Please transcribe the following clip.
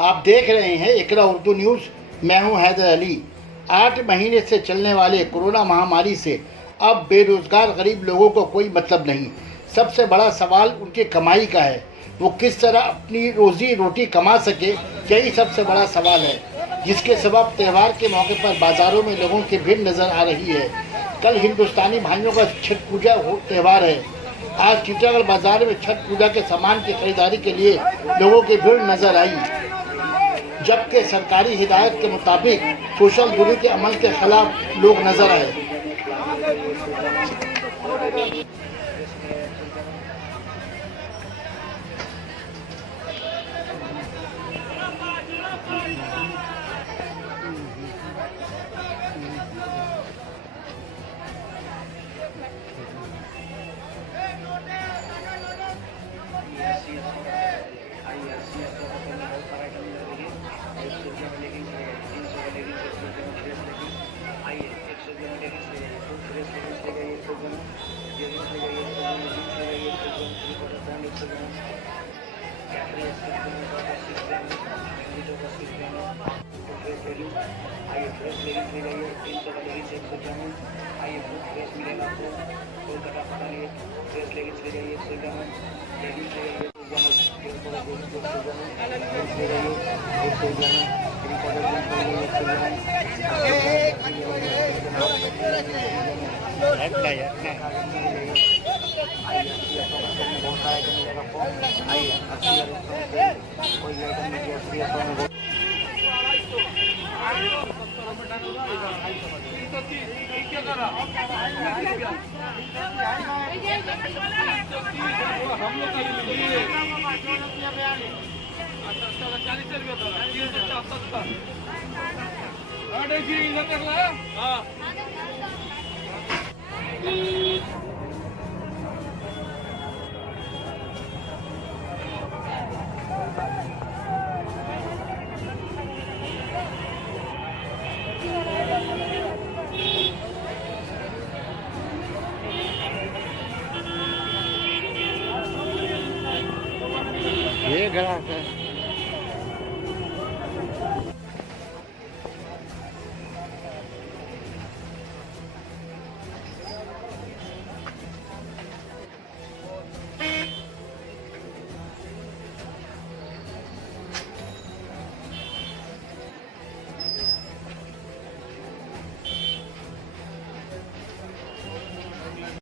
आप देख रहे हैं इकरा उर्दू न्यूज़। मैं हूं हैदर अली। 8 महीने से चलने वाले कोरोना महामारी से अब बेरोजगार गरीब लोगों को कोई मतलब नहीं। सबसे बड़ा सवाल उनकी कमाई का है। वो किस तरह अपनी रोजी रोटी कमा सके, यही सबसे बड़ा सवाल है, जिसके सबब त्यौहार के मौके पर बाज़ारों में लोगों की भीड़ नज़र आ रही है। कल हिंदुस्तानी भाइयों का छठ पूजा त्यौहार है। आज टीटागढ़ बाजार में छठ पूजा के सामान की खरीदारी के लिए लोगों की भीड़ नजर आई, जबकि सरकारी हिदायत के मुताबिक सोशल दूरी के अमल के खिलाफ लोग नजर आए। ये ग्राहक है।